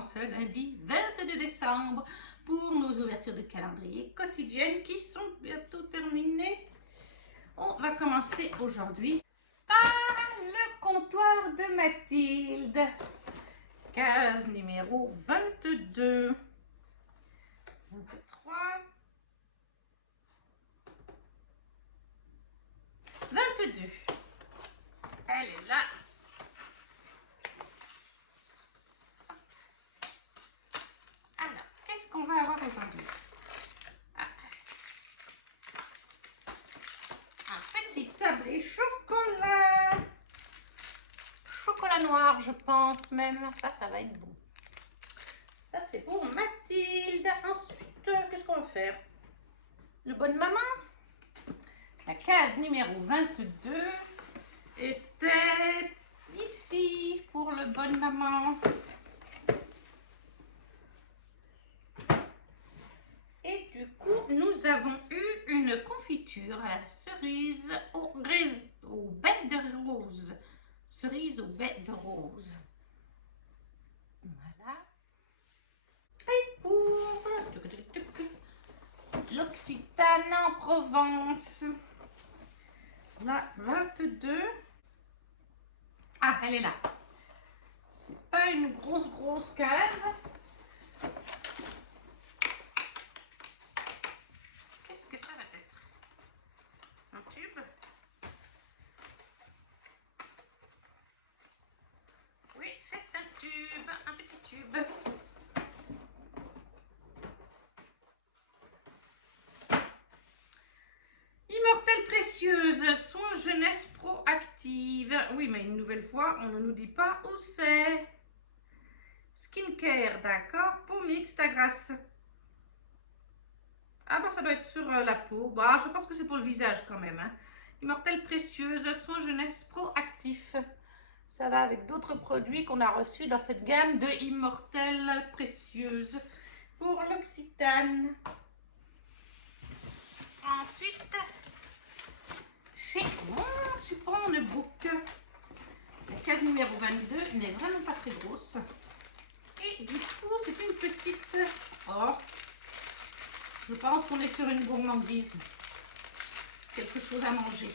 en ce lundi 22 décembre pour nos ouvertures de calendrier quotidiennes qui sont bientôt terminées. On va commencer aujourd'hui par le comptoir de Mathilde. Case numéro 22, 23, 22. Elle est là. Alors, qu'est-ce qu'on va avoir aujourd'hui? Un petit sablé chocolat. Chocolat noir, je pense même. Ça va être bon. Ça, c'est pour Mathilde. Ensuite, qu'est-ce qu'on va faire? Le bonne maman. La case numéro 22 était ici pour le bonne maman. Et du coup, nous avons eu une confiture à la cerise au baie de rose. Cerise au baie de rose. Voilà. Et pour l'Occitane en Provence, la 22. Ah, elle est là. C'est pas une grosse case. Qu'est-ce que ça va être? Un tube? Oui, c'est un tube, un petit tube. Immortelle précieuse, soins jeunesse proactive. Oui, mais une nouvelle fois, on ne nous dit pas où c'est. Skincare, d'accord. Peau mixte à grasse. Ah bah ça doit être sur la peau. Bah, je pense que c'est pour le visage quand même. Hein. Immortelle précieuse, soins jeunesse proactif. Ça va avec d'autres produits qu'on a reçus dans cette gamme de Immortelle précieuse pour l'Occitane. Ensuite, chez mon Supone Book, la case numéro 22 n'est vraiment pas très grosse. Et du coup, c'est une petite... Oh, je pense qu'on est sur une gourmandise. Quelque chose à manger.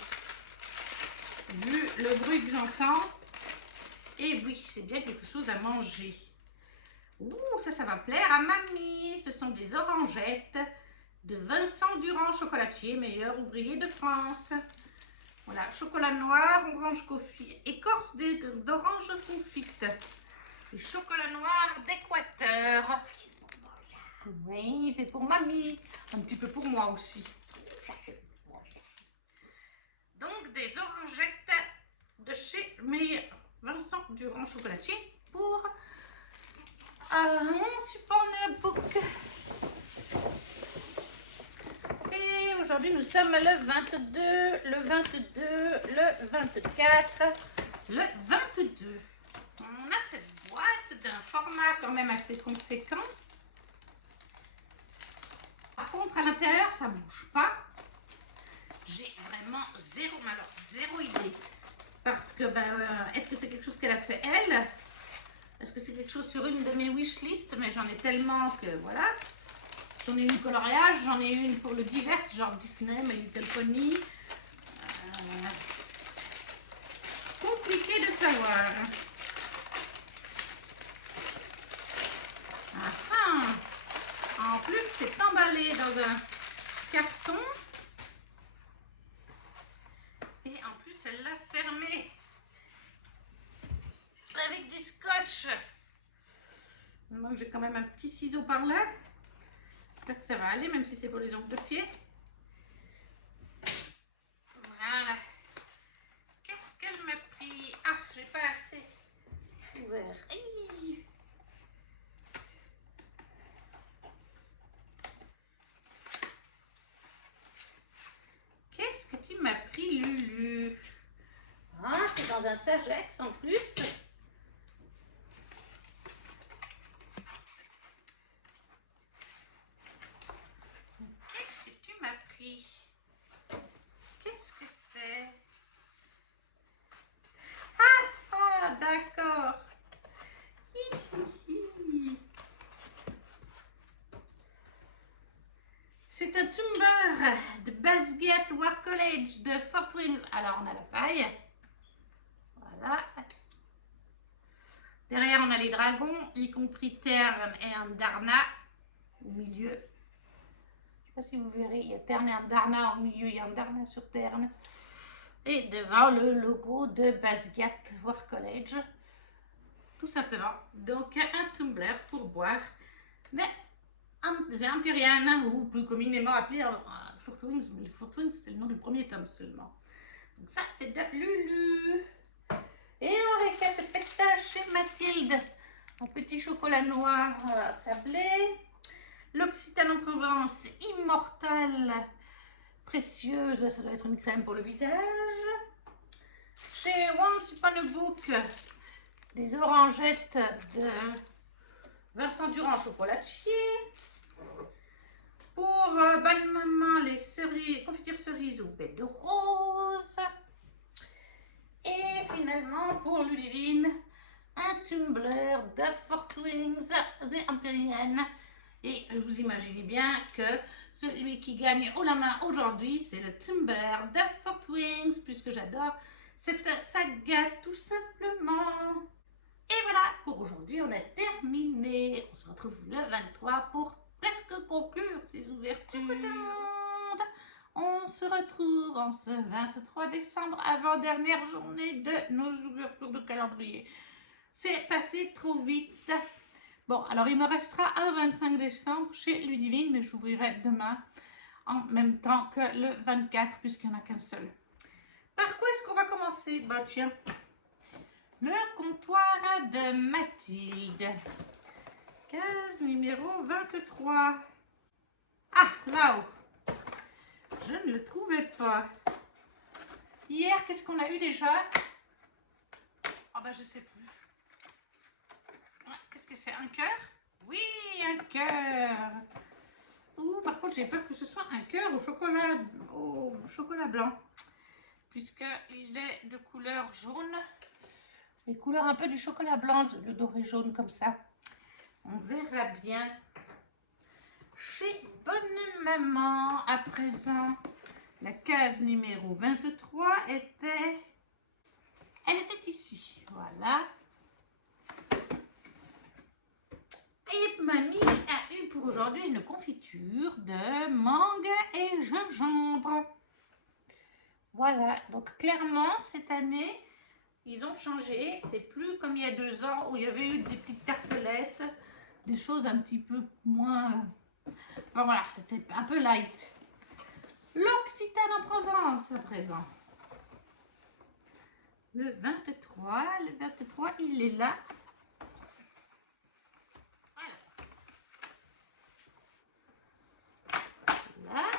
Vu le bruit que j'entends. Et oui, c'est bien quelque chose à manger. Ouh, ça va plaire à mamie. Ce sont des orangettes de Vincent Durand chocolatier, meilleur ouvrier de France. Voilà, chocolat noir, orange confit, écorce d'orange confite. Et chocolat noir d'Équateur. Oui, c'est pour mamie. Un petit peu pour moi aussi. Donc, des orangettes de chez Vincent Durand chocolatier pour mon Supone Book. Et aujourd'hui, nous sommes le 22, le 22, le 24, le 22. On a cette boîte d'un format quand même assez conséquent. Par contre, à l'intérieur, ça ne bouge pas. J'ai vraiment zéro idée. Parce que, est-ce que c'est quelque chose qu'elle a fait elle? Est-ce que c'est quelque chose sur une de mes wishlist? Mais j'en ai tellement que, voilà. J'en ai une coloriage, j'en ai une pour le divers, genre Disney, My Little Pony. Compliqué de savoir. En plus, c'est emballé dans un carton. Et en plus, elle l'a fermé avec du scotch. Donc, j'ai quand même un petit ciseau par là. J'espère que ça va aller, même si c'est pour les ongles de pied. Voilà. Qu'est-ce qu'elle m'a pris? Ah, j'ai pas assez ouvert. Qu'est-ce que tu m'as pris, Lulu? Ah, c'est dans un Sagex en plus. Qu'est-ce que tu m'as pris? Qu'est-ce que c'est? Ah, d'accord. Basquiat War College de Fort Wings. Alors, on a la paille. Voilà. Derrière, on a les dragons, y compris Tern et Andarna au milieu. Je ne sais pas si vous verrez, il y a Tern et Andarna au milieu, il y a Andarna sur Tern. Et devant, le logo de Basquiat War College. Tout simplement. Donc, un tumbler pour boire. Mais c'est Empyrean, ou plus communément appelé Fort Wings. Mais Fort Wings, c'est le nom du premier tome seulement. Donc ça, c'est de Lulu. Et on récapitule chez Mathilde. Un petit chocolat noir sablé. L'Occitane en Provence, immortale, précieuse. Ça doit être une crème pour le visage. Chez Once Upon a Book, des orangettes de Vincent Durand chocolatier. Pour Bonne Maman, les confitures cerises aux baies de rose. Et finalement, pour Ludivine, un tumbler de Fort Wings et Empyrean. Et je vous imaginez bien que celui qui gagne haut la main aujourd'hui, c'est le tumbler de Fort Wings, puisque j'adore cette saga tout simplement. Et voilà, pour aujourd'hui, on a terminé. On se retrouve le 23 pour presque conclure ces ouvertures. On se retrouve en ce 23 décembre, avant-dernière journée de nos ouvertures de calendrier. C'est passé trop vite. Bon, alors il me restera un 25 décembre chez Ludivine, mais j'ouvrirai demain en même temps que le 24, puisqu'il n'y en a qu'un seul. Par quoi est-ce qu'on va commencer? Bah tiens, le comptoir de Mathilde. Case numéro 23. Ah, là-haut. Je ne le trouvais pas. Hier, qu'est-ce qu'on a eu déjà? Oh bah je sais plus. Qu'est-ce que c'est? Un cœur? Oui, un cœur. Ouh, par contre, j'ai peur que ce soit un cœur au chocolat blanc. Puisqu'il est de couleur jaune. C'est les couleurs un peu du chocolat blanc, le doré jaune comme ça. On verra bien. Chez Bonne Maman, à présent, la case numéro 23 était... Elle était ici, voilà. Et mamie a eu pour aujourd'hui une confiture de mangue et gingembre. Voilà, donc clairement, cette année, ils ont changé. C'est plus comme il y a 2 ans où il y avait eu des petites tartelettes, des choses un petit peu moins... Enfin voilà, c'était un peu light. L'Occitane en Provence à présent. Le 23, il est là. Voilà.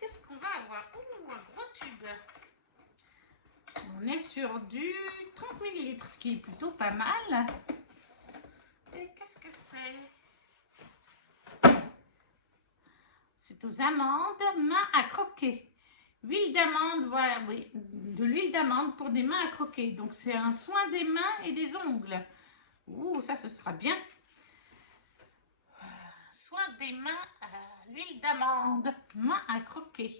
Qu'est-ce qu'on va avoir? Ouh, un gros tube. On est sur du 30 ml, ce qui est plutôt pas mal. Et qu'est-ce que c'est? C'est aux amandes, main à croquer. Huile d'amande, voilà, oui, de l'huile d'amande pour des mains à croquer. Donc c'est un soin des mains et des ongles. Ouh, ça ce sera bien. Soin des mains à l'huile d'amande, main à croquer.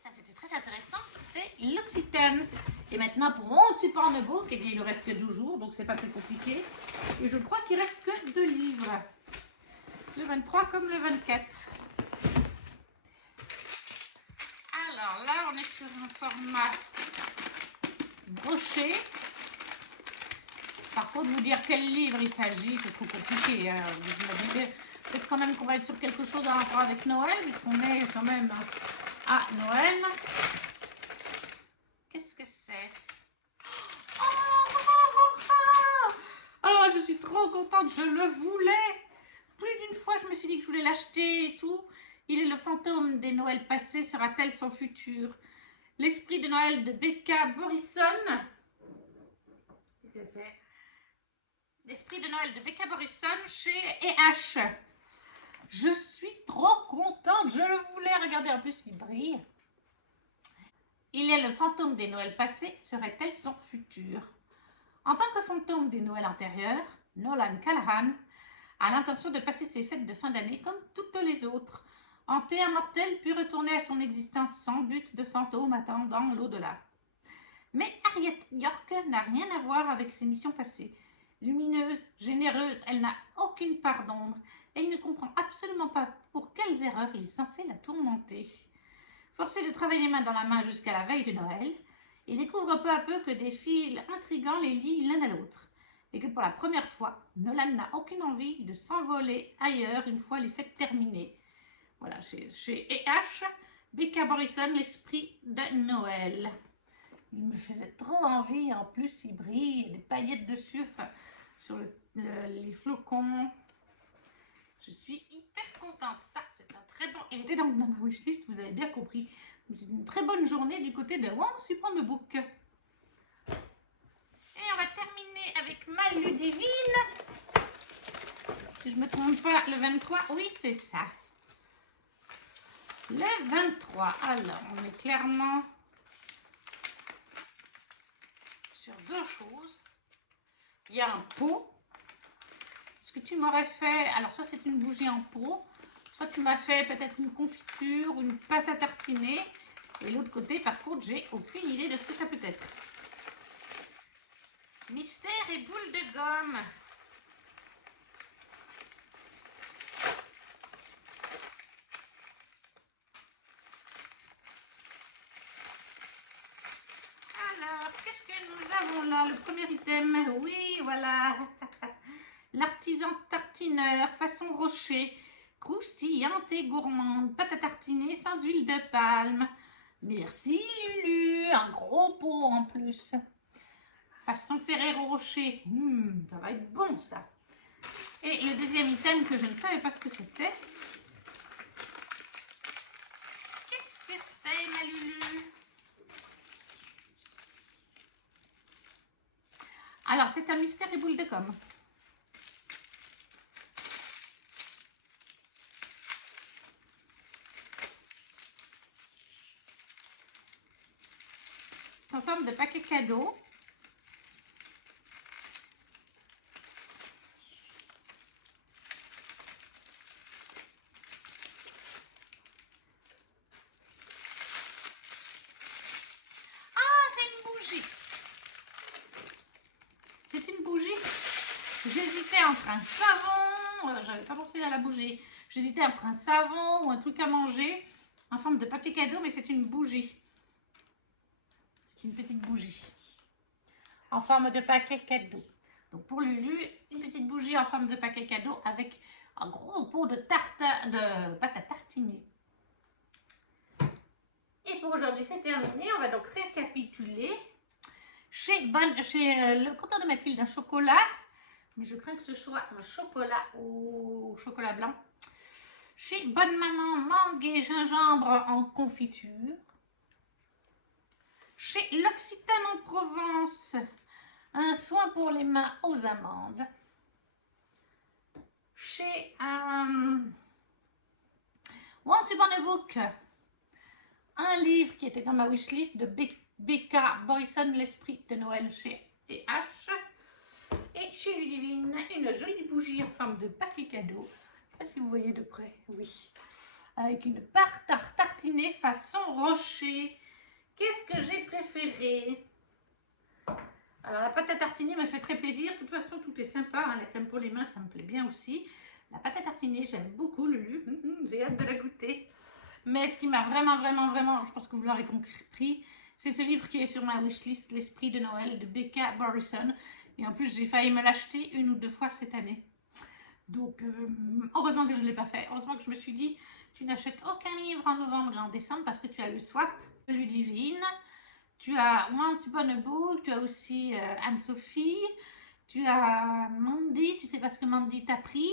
Ça c'était très intéressant, c'est l'Occitane. Et maintenant pour mon support de book, eh bien il ne reste que 12 jours, donc c'est pas très compliqué. Et je crois qu'il reste que 2 livres. Le 23 comme le 24. Alors là, on est sur un format broché. Par contre, vous dire quel livre il s'agit, c'est trop compliqué. Hein. Vous imaginez peut-être quand même qu'on va être sur quelque chose en rapport avec Noël, puisqu'on est quand même à Noël. Qu'est-ce que c'est? Oh, je suis trop contente, je le voulais. Plus d'une fois, je me suis dit que je voulais l'acheter et tout. Il est le fantôme des Noëls passés, sera-t-elle son futur? L'esprit de Noël de Becca Borisson. L'esprit de Noël de Becca Borisson chez E.H. Je suis trop contente, je le voulais. Regardez, en plus il brille. Il est le fantôme des Noëls passés, serait-elle son futur? En tant que fantôme des Noëls antérieurs, Nolan Callahan a l'intention de passer ses fêtes de fin d'année comme toutes les autres, hanter un mortel puis retourner à son existence sans but de fantôme attendant l'au-delà. Mais Harriet York n'a rien à voir avec ses missions passées. Lumineuse, généreuse, elle n'a aucune part d'ombre. Elle ne comprend absolument pas pour quelles erreurs il est censé la tourmenter. Forcée de travailler main dans la main jusqu'à la veille de Noël, il découvre peu à peu que des fils intrigants les lient l'un à l'autre, et que pour la première fois, Nolan n'a aucune envie de s'envoler ailleurs une fois les fêtes terminées. Voilà, chez E.H., Becca Morrison, l'esprit de Noël. Il me faisait trop envie, en plus il brille, il y a des paillettes dessus, enfin, sur les flocons. Je suis hyper contente. Ça, c'est un très bon... Il était dans ma wishlist, vous avez bien compris. C'est une très bonne journée du côté de Once Upon a Book. Et on va terminer avec ma Ludivine. Si je ne me trompe pas, le 23, oui, c'est ça. Le 23. Alors, on est clairement sur deux choses. Il y a un pot. Ce que tu m'aurais fait, alors soit c'est une bougie en pot, soit tu m'as fait peut-être une confiture ou une pâte à tartiner. Et l'autre côté, par contre, j'ai aucune idée de ce que ça peut être. Mystère et boule de gomme. Alors, qu'est-ce que nous avons là? Le premier item, oui, voilà. L'artisan tartineur façon rocher, croustillante et gourmande, pâte à tartiner sans huile de palme. Merci Lulu, un gros pot en plus. Façon Ferrero Rocher, ça va être bon ça. Et le deuxième item que je ne savais pas ce que c'était. Qu'est-ce que c'est ma Lulu? Alors c'est un mystère et boule de gomme. En forme de paquet cadeau. Ah, c'est une bougie. C'est une bougie. J'hésitais entre un savon, j'avais pas pensé à la bougie. J'hésitais entre un savon ou un truc à manger en forme de papier cadeau, mais c'est une bougie. C'est une petite bougie en forme de paquet cadeau. Donc pour Lulu, une petite bougie en forme de paquet cadeau avec un gros pot de pâte à tartiner. Et pour aujourd'hui, c'est terminé. On va donc récapituler. Chez le comptoir de Mathilde, un chocolat. Mais je crains que ce soit un chocolat au chocolat blanc. Chez Bonne Maman, mangue et gingembre en confiture. Chez l'Occitane en Provence, un soin pour les mains aux amandes. Chez Once Upon a Book, un livre qui était dans ma wishlist de Becca Morrison, l'esprit de Noël chez E.H. Et chez Ludivine, une jolie bougie en forme de papier cadeau. Je ne sais pas si vous voyez de près, oui. Avec une pâte à tartiner façon rocher. Qu'est-ce que j'ai préféré? Alors la pâte à tartiner me fait très plaisir. De toute façon, tout est sympa. Hein. La crème pour les mains, ça me plaît bien aussi. La pâte à tartiner, j'aime beaucoup Lulu. J'ai hâte de la goûter. Mais ce qui m'a vraiment, je pense que vous l'aurez compris, c'est ce livre qui est sur ma wishlist, L'esprit de Noël de Becca Morrison. Et en plus, j'ai failli me l'acheter une ou deux fois cette année. Donc, heureusement que je ne l'ai pas fait. Heureusement que je me suis dit, tu n'achètes aucun livre en novembre et en décembre parce que tu as le swap de Ludivine. Tu as Once Upon a Book, tu as aussi Anne-Sophie, tu as Mandy, tu sais pas ce que Mandy t'a pris.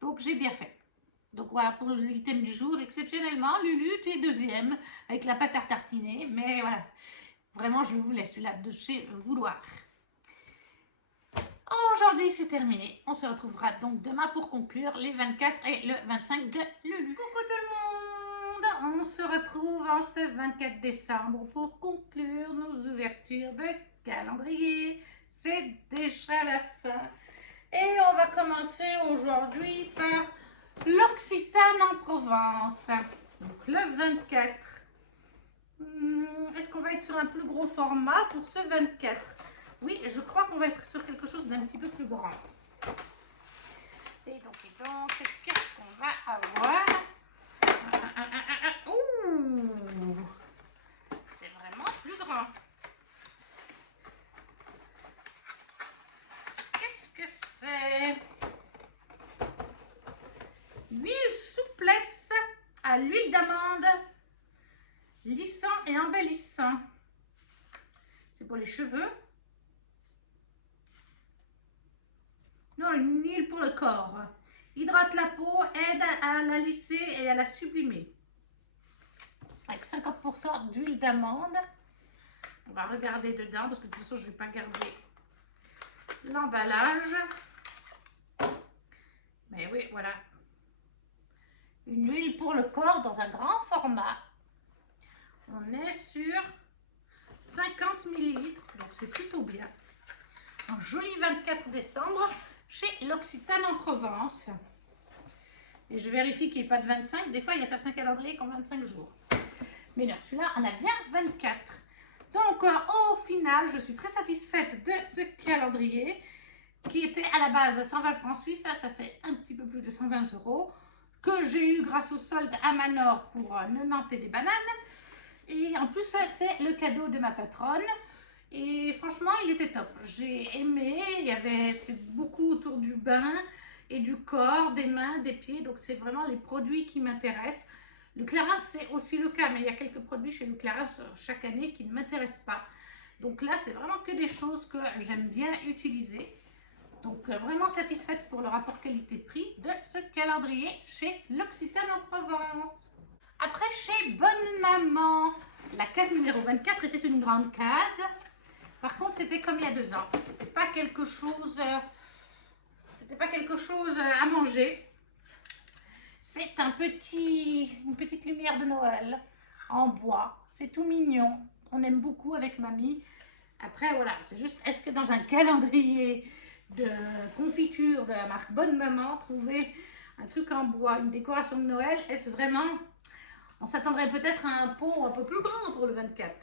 Donc, j'ai bien fait. Donc voilà pour l'item du jour. Exceptionnellement, Lulu, tu es deuxième avec la pâte à tartiner. Mais voilà, vraiment, je vous laisse celui-là de chez vouloir. Aujourd'hui, c'est terminé. On se retrouvera donc demain pour conclure les 24 et le 25 de Lulu. Coucou tout le monde! On se retrouve en ce 24 décembre pour conclure nos ouvertures de calendrier. C'est déjà la fin. Et on va commencer aujourd'hui par l'Occitane en Provence. Donc le 24. Est-ce qu'on va être sur un plus gros format pour ce 24? Oui, je crois qu'on va être sur quelque chose d'un petit peu plus grand. Et donc qu'est-ce qu'on va avoir? Ouh, c'est vraiment plus grand. Qu'est-ce que c'est? Huile souplesse à l'huile d'amande, lissant et embellissant. C'est pour les cheveux. Non, une huile pour le corps. Hydrate la peau, aide à la lisser et à la sublimer. Avec 50% d'huile d'amande. On va regarder dedans parce que de toute façon, je ne vais pas garder l'emballage. Mais oui, voilà. Une huile pour le corps dans un grand format. On est sur 50 ml, donc c'est plutôt bien. Un joli 24 décembre chez l'Occitane en Provence. Et je vérifie qu'il n'y ait pas de 25. Des fois, il y a certains calendriers qui ont 25 jours. Mais non, celui-là, on a bien 24. Donc, au final, je suis très satisfaite de ce calendrier qui était à la base 120 francs suisses. Ça fait un petit peu plus de 120 €. Que j'ai eu grâce au solde à Manor pour 90 et des bananes. Et en plus, c'est le cadeau de ma patronne. Et franchement, il était top. J'ai aimé. C'est beaucoup autour du bain et du corps, des mains, des pieds. Donc, c'est vraiment les produits qui m'intéressent. Le Clarins, c'est aussi le cas. Mais il y a quelques produits chez le Clarins chaque année qui ne m'intéressent pas. Donc là, c'est vraiment que des choses que j'aime bien utiliser. Donc, vraiment satisfaite pour le rapport qualité-prix de ce calendrier chez l'Occitane en Provence. Après, chez Bonne Maman, la case numéro 24 était une grande case. Par contre, c'était comme il y a 2 ans. C'était pas quelque chose à manger. C'est une petite lumière de Noël en bois. C'est tout mignon. On aime beaucoup avec mamie. Après, voilà, c'est juste, est-ce que dans un calendrier de confiture de la marque Bonne Maman, trouver un truc en bois, une décoration de Noël, est-ce vraiment... On s'attendrait peut-être à un pot un peu plus grand pour le 24.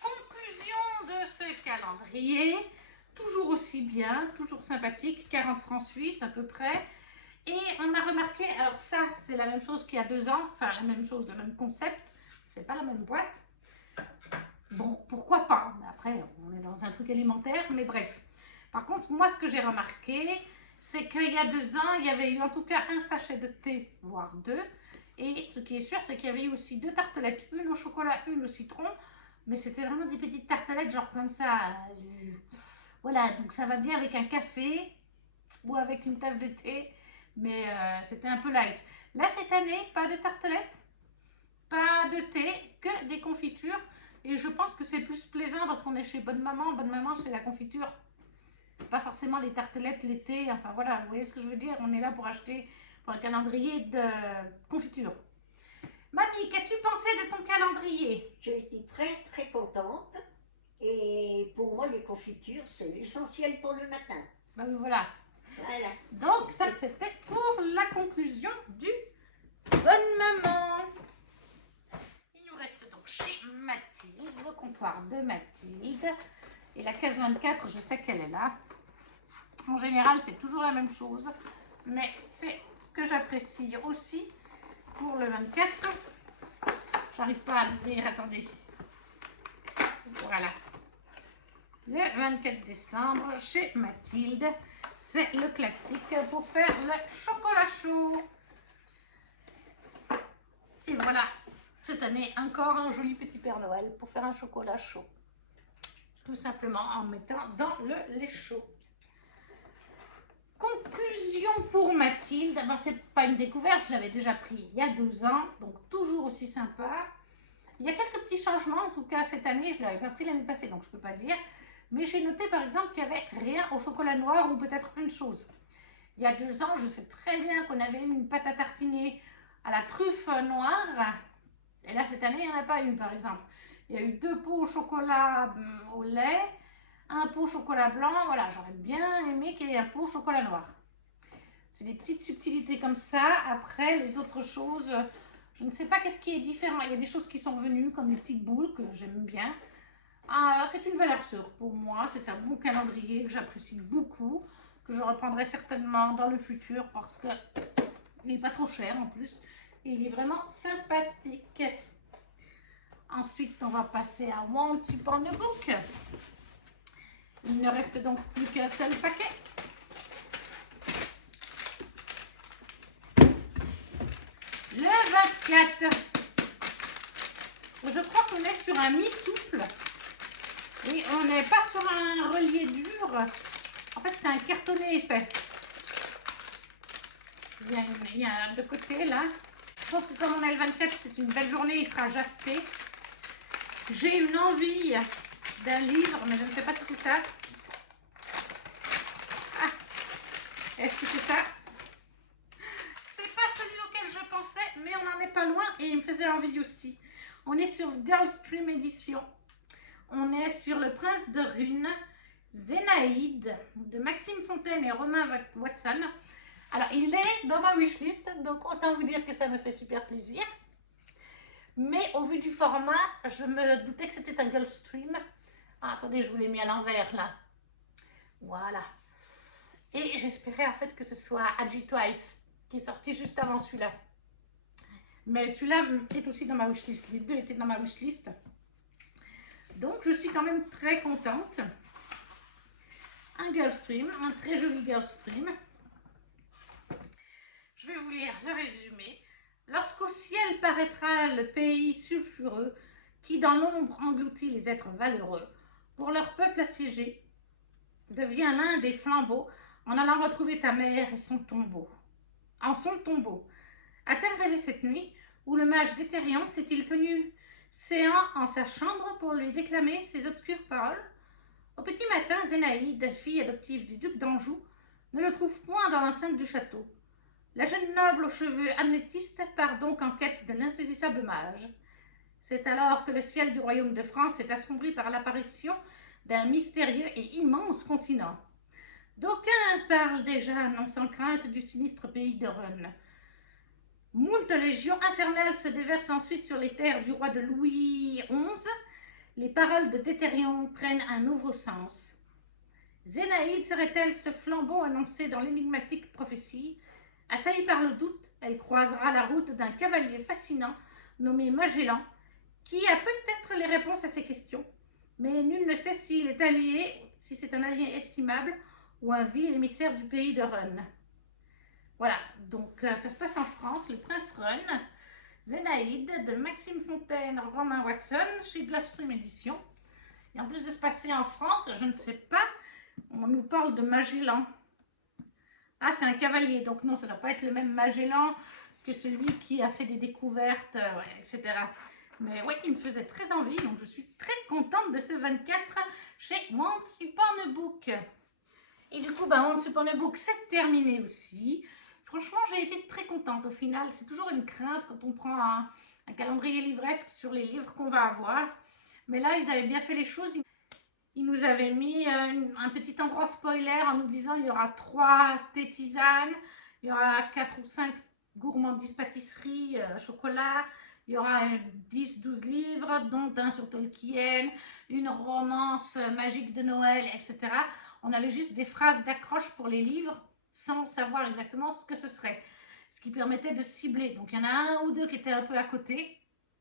Conclusion de ce calendrier, toujours aussi bien, toujours sympathique, 40 francs suisses à peu près. Et on a remarqué, alors ça c'est la même chose qu'il y a 2 ans, enfin la même chose, le même concept, c'est pas la même boîte. Bon, pourquoi pas, mais après on est dans un truc alimentaire, mais bref. Par contre, moi ce que j'ai remarqué, c'est qu'il y a 2 ans, il y avait eu en tout cas un sachet de thé, voire 2. Et ce qui est sûr, c'est qu'il y avait eu aussi 2 tartelettes, une au chocolat, une au citron. Mais c'était vraiment des petites tartelettes, genre comme ça. Voilà, donc ça va bien avec un café ou avec une tasse de thé. Mais c'était un peu light. Là, cette année, pas de tartelettes, pas de thé, que des confitures. Et je pense que c'est plus plaisant parce qu'on est chez Bonne Maman. Bonne Maman, c'est la confiture. Pas forcément les tartelettes, les thés. Enfin voilà, vous voyez ce que je veux dire? On est là pour acheter pour un calendrier de confiture. Mamie, qu'as-tu pensé de ton calendrier? J'ai été très très contente. Et pour moi, les confitures, c'est l'essentiel pour le matin. Ben voilà. Voilà. Donc ça, c'était pour la conclusion du Bonne Maman. Il nous reste donc chez Mathilde, le comptoir de Mathilde. Et la case 24, je sais qu'elle est là. En général, c'est toujours la même chose. Mais c'est ce que j'apprécie aussi pour le 24. J'arrive pas à l'ouvrir, attendez. Voilà. Le 24 décembre, chez Mathilde, c'est le classique pour faire le chocolat chaud. Et voilà, cette année, encore un joli petit Père Noël pour faire un chocolat chaud. Tout simplement en mettant dans le lait chaud. Conclusion pour Mathilde. Bon, c'est pas une découverte, je l'avais déjà pris il y a 2 ans, donc toujours aussi sympa. Il y a quelques petits changements, en tout cas cette année, je ne l'avais pas pris l'année passée, donc je ne peux pas dire. Mais j'ai noté par exemple qu'il n'y avait rien au chocolat noir ou peut-être une chose. Il y a 2 ans, je sais très bien qu'on avait eu une pâte à tartiner à la truffe noire. Et là, cette année, il n'y en a pas eu par exemple. Il y a eu 2 pots au chocolat au lait, un pot au chocolat blanc. Voilà, j'aurais bien aimé qu'il y ait un pot au chocolat noir. C'est des petites subtilités comme ça. Après, les autres choses, je ne sais pas qu'est-ce qui est différent. Il y a des choses qui sont revenues, comme les petites boules que j'aime bien. C'est une valeur sûre pour moi. C'est un bon calendrier que j'apprécie beaucoup, que je reprendrai certainement dans le futur parce que il n'est pas trop cher en plus. Et il est vraiment sympathique. Ensuite, on va passer à Once Upon a Book. Il ne reste donc plus qu'un seul paquet. Le 24. Je crois qu'on est sur un mi-souple. Et on n'est pas sur un relié dur. En fait, c'est un cartonné épais. Il y a de côté là. Je pense que comme on a le 24, c'est une belle journée, il sera jaspé. J'ai une envie d'un livre, mais je ne sais pas si c'est ça. Ah, est-ce que c'est ça? C'est pas celui auquel je pensais, mais on n'en est pas loin et il me faisait envie aussi. On est sur Gulfstream Édition. On est sur Le Prince de Rune, Zénaïde, de Maxime Fontaine et Romain Watson. Alors, il est dans ma wishlist, donc autant vous dire que ça me fait super plaisir. Mais au vu du format, je me doutais que c'était un Gulfstream. Ah, attendez, je vous l'ai mis à l'envers là. Voilà. Et j'espérais en fait que ce soit Agi Twice, qui est sorti juste avant celui-là. Mais celui-là est aussi dans ma wishlist. Les deux étaient dans ma wishlist. Donc, je suis quand même très contente. Un Gulfstream, un très joli Gulfstream. Je vais vous lire le résumé. Lorsqu'au ciel paraîtra le pays sulfureux, qui dans l'ombre engloutit les êtres valeureux, pour leur peuple assiégé, devient l'un des flambeaux en allant retrouver ta mère et son tombeau. En son tombeau. A-t-elle rêvé cette nuit, où le mage d'Éthérion s'est-il tenu séant en sa chambre pour lui déclamer ses obscures paroles? Au petit matin, Zénaïde, fille adoptive du duc d'Anjou, ne le trouve point dans l'enceinte du château. La jeune noble aux cheveux améthystes part donc en quête de l'insaisissable mage. C'est alors que le ciel du royaume de France est assombri par l'apparition d'un mystérieux et immense continent. D'aucuns parlent déjà, non sans crainte, du sinistre pays de Run. Moult légions infernales se déversent ensuite sur les terres du roi de Louis XI. Les paroles de Déthérion prennent un nouveau sens. Zénaïde serait-elle ce flambeau annoncé dans l'énigmatique prophétie? Assaillie par le doute, elle croisera la route d'un cavalier fascinant nommé Magellan, qui a peut-être les réponses à ces questions, mais nul ne sait s'il est allié, si c'est un allié estimable ou un vil émissaire du pays de Run. Voilà, donc ça se passe en France, Le Prince Run, Zénaïde de Maxime Fontaine, Romain Watson, chez Gulfstream Édition. Et en plus de se passer en France, je ne sais pas, on nous parle de Magellan. Ah, c'est un cavalier, donc non, ça ne doit pas être le même Magellan que celui qui a fait des découvertes, etc. Mais oui, il me faisait très envie, donc je suis très contente de ce 24 chez Once Upon a Book. Et du coup, Once Upon a Book, c'est terminé aussi. Franchement, j'ai été très contente au final. C'est toujours une crainte quand on prend un calendrier livresque sur les livres qu'on va avoir. Mais là, ils avaient bien fait les choses. Ils nous avaient mis un petit endroit spoiler en nous disant il y aura 3 thés tisanes, il y aura 4 ou 5 gourmandises pâtisseries, chocolat, il y aura 10-12 livres, dont un sur Tolkien, une romance magique de Noël, etc. On avait juste des phrases d'accroche pour les livres sans savoir exactement ce que ce serait. Ce qui permettait de cibler. Donc il y en a un ou deux qui étaient un peu à côté,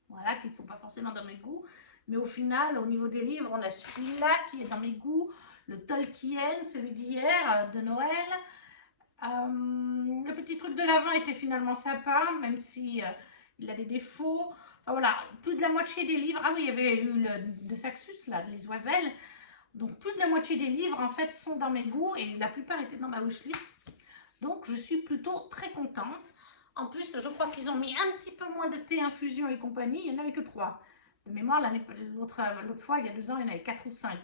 voilà, qui ne sont pas forcément dans mes goûts. Mais au final, au niveau des livres, on a celui-là qui est dans mes goûts, le Tolkien, celui d'hier, de Noël. Le petit truc de l'Avent était finalement sympa, même si il a des défauts. Enfin, voilà, plus de la moitié des livres. Ah oui, il y avait eu le de Saxus, là, les oiselles. Donc plus de la moitié des livres, en fait, sont dans mes goûts et la plupart étaient dans ma wishlist. Donc je suis plutôt très contente. En plus, je crois qu'ils ont mis un petit peu moins de thé, infusion et compagnie. Il n'y en avait que 3. De mémoire, l'autre fois, il y a 2 ans, il y en avait 4 ou 5.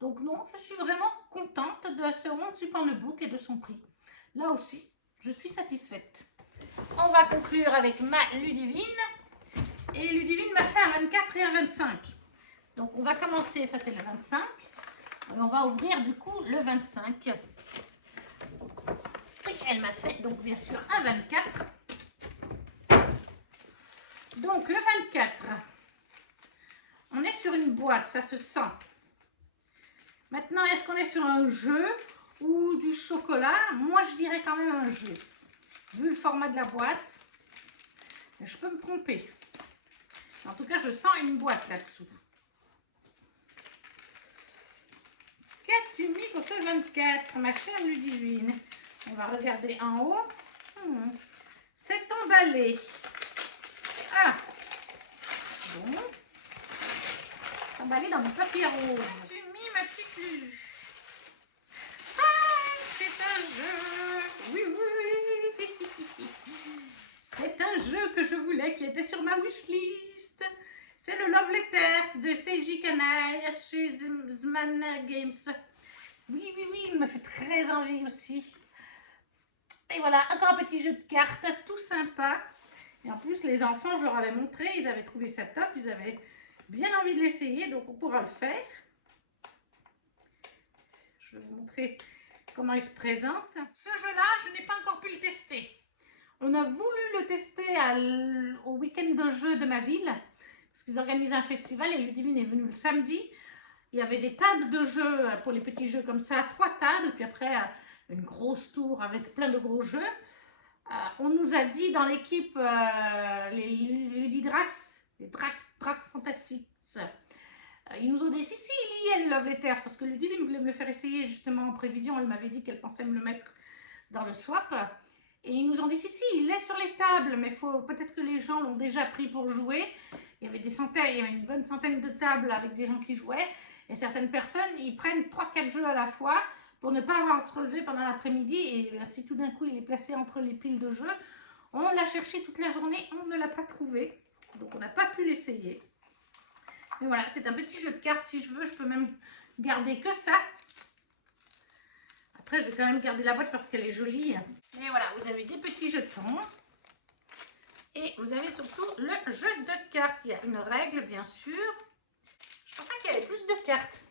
Donc non, je suis vraiment contente de ce Once Upon a Book et de son prix. Là aussi, je suis satisfaite. On va conclure avec ma Ludivine. Et Ludivine m'a fait un 24 et un 25. Donc on va commencer, ça c'est le 25. Et on va ouvrir du coup le 25. elle m'a fait donc bien sûr un 24. Donc le 24, on est sur une boîte, ça se sent. Maintenant, est-ce qu'on est sur un jeu ou du chocolat? Moi, je dirais quand même un jeu. Vu le format de la boîte, je peux me tromper. En tout cas, je sens une boîte là-dessous. Qu'as-tu mis pour ce 24, ma chère Ludivine? On va regarder en haut. C'est emballé. Ah, bon. Emballé dans du papier rouge. Qu'as-tu mis, ma petite Lulu? Ah, c'est un jeu. Oui, oui. C'est un jeu que je voulais, qui était sur ma wishlist. C'est le Love Letters de Seiji Kanai chez Zman Games. Oui, il me fait très envie aussi. Et voilà, encore un petit jeu de cartes, tout sympa. Et en plus, les enfants, je leur avais montré, ils avaient trouvé ça top, ils avaient bien envie de l'essayer, donc on pourra le faire. Je vais vous montrer comment il se présente. Ce jeu-là, je n'ai pas encore pu le tester. On a voulu le tester au week-end de jeux de ma ville, parce qu'ils organisent un festival et Ludivine est venue le samedi. Il y avait des tables de jeux pour les petits jeux comme ça, 3 tables, puis après une grosse tour avec plein de gros jeux. On nous a dit dans l'équipe, les Ludidrax, les Drac Fantastics, ils nous ont dit si, il y a le Love Letters, parce que Ludivine voulait me le faire essayer justement en prévision, elle m'avait dit qu'elle pensait me le mettre dans le swap. Et ils nous ont dit si, il est sur les tables, mais peut-être que les gens l'ont déjà pris pour jouer. Il y avait des centaines, il y avait une bonne centaine de tables avec des gens qui jouaient. Et certaines personnes, ils prennent 3-4 jeux à la fois pour ne pas avoir à se relever pendant l'après-midi. Et si tout d'un coup, il est placé entre les piles de jeux, on l'a cherché toute la journée, on ne l'a pas trouvé. Donc, on n'a pas pu l'essayer. Mais voilà, c'est un petit jeu de cartes. Si je veux, je peux même garder que ça. Après, je vais quand même garder la boîte parce qu'elle est jolie. Et voilà, vous avez des petits jetons. Et vous avez surtout le jeu de cartes. Il y a une règle, bien sûr. Je pensais qu'il y avait plus de cartes.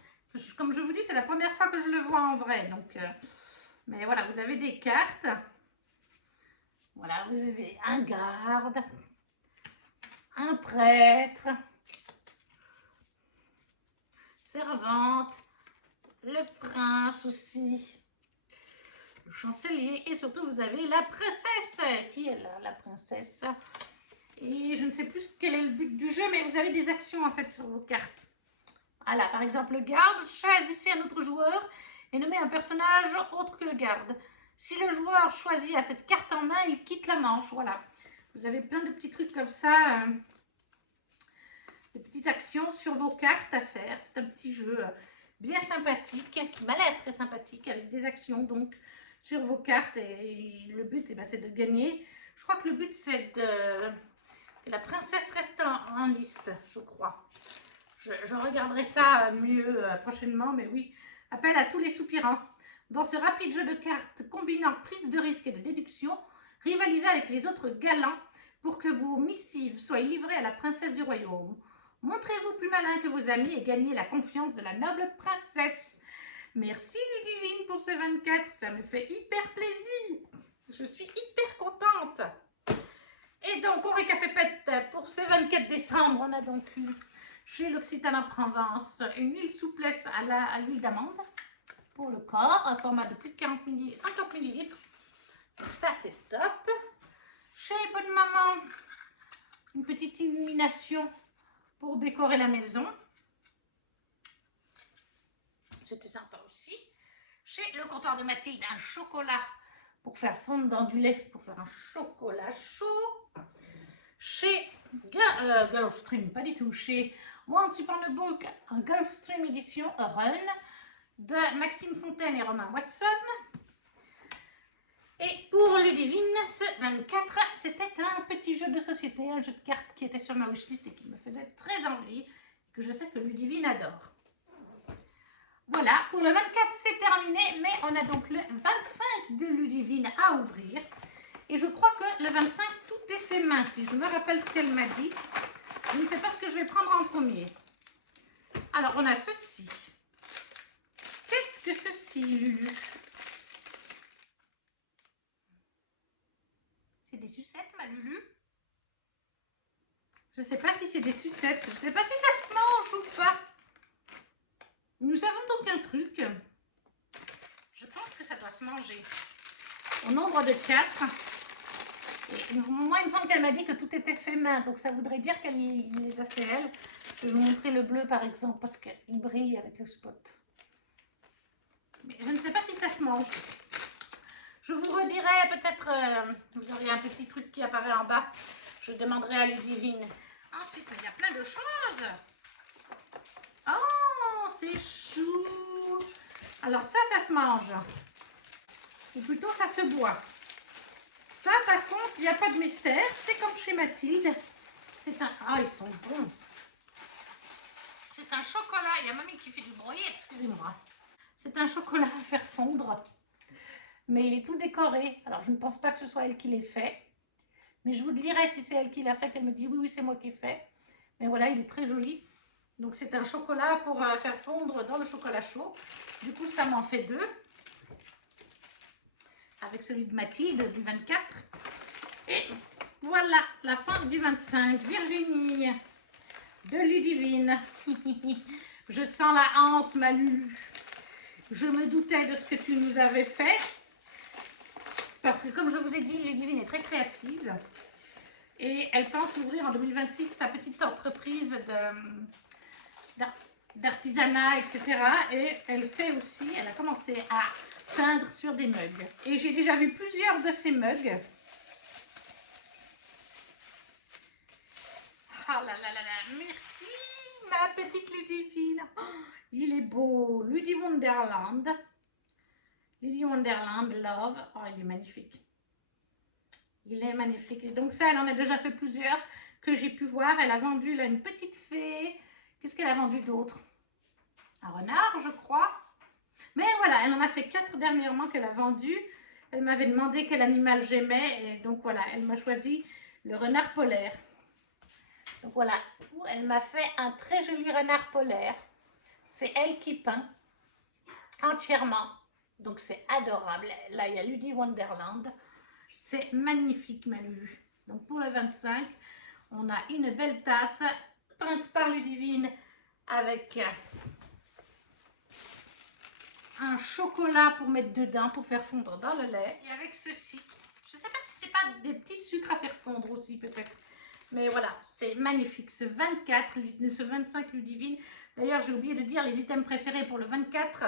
Comme je vous dis, c'est la première fois que je le vois en vrai. Donc, mais voilà, vous avez des cartes. Voilà, vous avez un garde, un prêtre, servante, le prince aussi, le chancelier et surtout vous avez la princesse. Qui est là, la princesse? Et je ne sais plus quel est le but du jeu, mais vous avez des actions en fait sur vos cartes. Voilà, par exemple le garde, choisissez un autre joueur et nommez un personnage autre que le garde. Si le joueur choisit à cette carte en main, il quitte la manche. Voilà, vous avez plein de petits trucs comme ça, des petites actions sur vos cartes à faire. C'est un petit jeu bien sympathique, qui m'a l'air très sympathique, avec des actions donc sur vos cartes. Et le but, c'est de gagner. Je crois que le but, c'est que la princesse reste en liste, je crois. Je regarderai ça mieux prochainement, mais oui, appel à tous les soupirants. Dans ce rapide jeu de cartes combinant prise de risque et de déduction, rivalisez avec les autres galants pour que vos missives soient livrées à la princesse du royaume. Montrez-vous plus malin que vos amis et gagnez la confiance de la noble princesse. Merci Ludivine pour ce 24, ça me fait hyper plaisir. Je suis hyper contente. Et donc, on récapépète pour ce 24 décembre, on a donc eu chez l'Occitane en Provence une huile souplesse à l'huile d'amande pour le corps, un format de plus de 50 ml. Donc ça, c'est top. Chez Bonne Maman, une petite illumination pour décorer la maison. C'était sympa aussi. Chez le comptoir de Mathilde, un chocolat pour faire fondre dans du lait, pour faire un chocolat chaud. Chez Gulfstream, pas du tout, chez Once Upon a Book, un Gulfstream édition Run de Maxime Fontaine et Romain Watson. Et pour Ludivine, ce 24, c'était un petit jeu de société, un jeu de cartes qui était sur ma wishlist et qui me faisait très envie, et que je sais que Ludivine adore. Voilà, pour le 24, c'est terminé, mais on a donc le 25 de Ludivine à ouvrir. Et je crois que le 25, tout est fait main, si je me rappelle ce qu'elle m'a dit. Je ne sais pas ce que je vais prendre en premier. Alors, on a ceci. Qu'est-ce que ceci, Lulu? C'est des sucettes, ma Lulu? Je ne sais pas si c'est des sucettes. Je ne sais pas si ça se mange ou pas. Nous avons donc un truc. Je pense que ça doit se manger. Au nombre de 4. Et moi, il me semble qu'elle m'a dit que tout était fait main. Donc, ça voudrait dire qu'elle les a fait elle. Je vais vous montrer le bleu, par exemple, parce qu'il brille avec le spot. Mais je ne sais pas si ça se mange. Je vous redirai peut-être, vous aurez un petit truc qui apparaît en bas. Je demanderai à Ludivine. Ensuite, il y a plein de choses. Oh, c'est chou. Alors ça se mange. Ou plutôt, ça se boit. Ça, par contre, il n'y a pas de mystère. C'est comme chez Mathilde. C'est un... Ah, ils sont bons. C'est un chocolat. Il y a mamie qui fait du bruit, excusez-moi. C'est un chocolat à faire fondre. Mais il est tout décoré. Alors, je ne pense pas que ce soit elle qui l'ait fait. Mais je vous dirai si c'est elle qui l'a fait, qu'elle me dit oui, oui, c'est moi qui l'ai fait. Mais voilà, il est très joli. Donc, c'est un chocolat pour faire fondre dans le chocolat chaud. Du coup, ça m'en fait 2. Avec celui de Mathilde du 24. Et voilà, la fin du 25. Virginie de Ludivine. Je sens la hanse, ma Lulu. Je me doutais de ce que tu nous avais fait. Parce que comme je vous ai dit, Ludivine est très créative. Et elle pense ouvrir en 2026 sa petite entreprise d'artisanat, etc. Et elle fait aussi, elle a commencé à peindre sur des mugs. Et j'ai déjà vu plusieurs de ces mugs. Ah là là là là, merci ma petite Ludivine. Oh, il est beau, Ludi Wonderland. Ludi Wonderland Love. Oh, il est magnifique. Il est magnifique. Et donc ça, elle en a déjà fait plusieurs que j'ai pu voir. Elle a vendu là une petite fée. Qu'est-ce qu'elle a vendu d'autre? Un renard, je crois. Mais voilà, elle en a fait 4 dernièrement qu'elle a vendu. Elle m'avait demandé quel animal j'aimais. Et donc voilà, elle m'a choisi le renard polaire. Donc voilà, elle m'a fait un très joli renard polaire. C'est elle qui peint entièrement. Donc c'est adorable. Là, il y a Ludi Wonderland. C'est magnifique, ma Lulu. Donc pour le 25, on a une belle tasse peinte par Ludivine avec un chocolat pour mettre dedans, pour faire fondre dans le lait. Et avec ceci, je ne sais pas si c'est pas des petits sucres à faire fondre aussi peut-être. Mais voilà, c'est magnifique. Ce 24, ce 25 Ludivine. D'ailleurs, j'ai oublié de dire les items préférés pour le 24.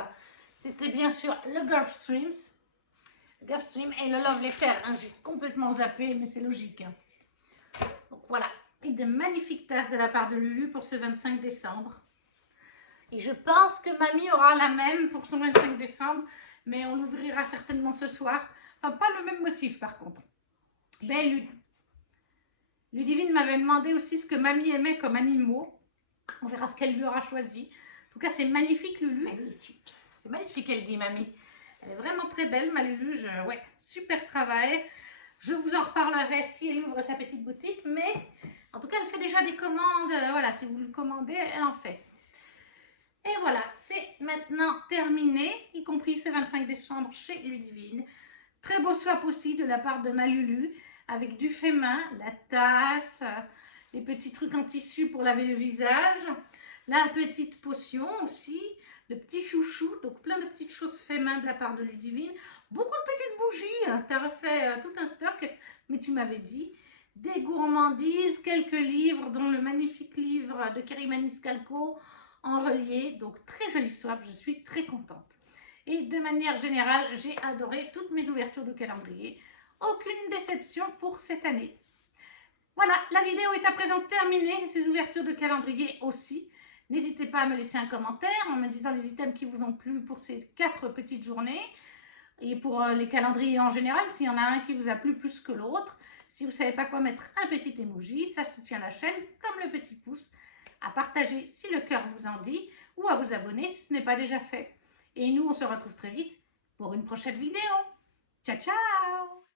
C'était bien sûr le Gulf Streams. Le Gulf Stream et le Love Letter. Hein, j'ai complètement zappé, mais c'est logique. Donc voilà. Et de magnifiques tasses de la part de Lulu pour ce 25 décembre. Et je pense que mamie aura la même pour son 25 décembre. Mais on l'ouvrira certainement ce soir. Enfin, pas le même motif par contre. Ben, Ludivine m'avait demandé aussi ce que mamie aimait comme animaux. On verra ce qu'elle lui aura choisi. En tout cas, c'est magnifique, Lulu. Magnifique. C'est magnifique, elle dit, mamie. Elle est vraiment très belle, ma Lulu. Ouais, super travail. Je vous en reparlerai si elle ouvre sa petite boutique. Mais en tout cas, elle fait déjà des commandes. Voilà, si vous le commandez, elle en fait. Et voilà, c'est maintenant terminé, y compris ce 25 décembre chez Ludivine. Très beau swap aussi de la part de ma Lulu, avec du fait main, la tasse, les petits trucs en tissu pour laver le visage, la petite potion aussi, le petit chouchou, donc plein de petites choses fait main de la part de Ludivine. Beaucoup de petites bougies, tu as refait tout un stock, mais tu m'avais dit. Des gourmandises, quelques livres, dont le magnifique livre de Kerry Maniscalco en relié, donc très joli swap, je suis très contente. Et de manière générale, j'ai adoré toutes mes ouvertures de calendrier. Aucune déception pour cette année. Voilà, la vidéo est à présent terminée, ces ouvertures de calendrier aussi. N'hésitez pas à me laisser un commentaire en me disant les items qui vous ont plu pour ces 4 petites journées. Et pour les calendriers en général, s'il y en a un qui vous a plu plus que l'autre. Si vous ne savez pas quoi mettre, un petit emoji, ça soutient la chaîne, comme le petit pouce. À partager si le cœur vous en dit, ou à vous abonner si ce n'est pas déjà fait. Et nous, on se retrouve très vite pour une prochaine vidéo. Ciao, ciao!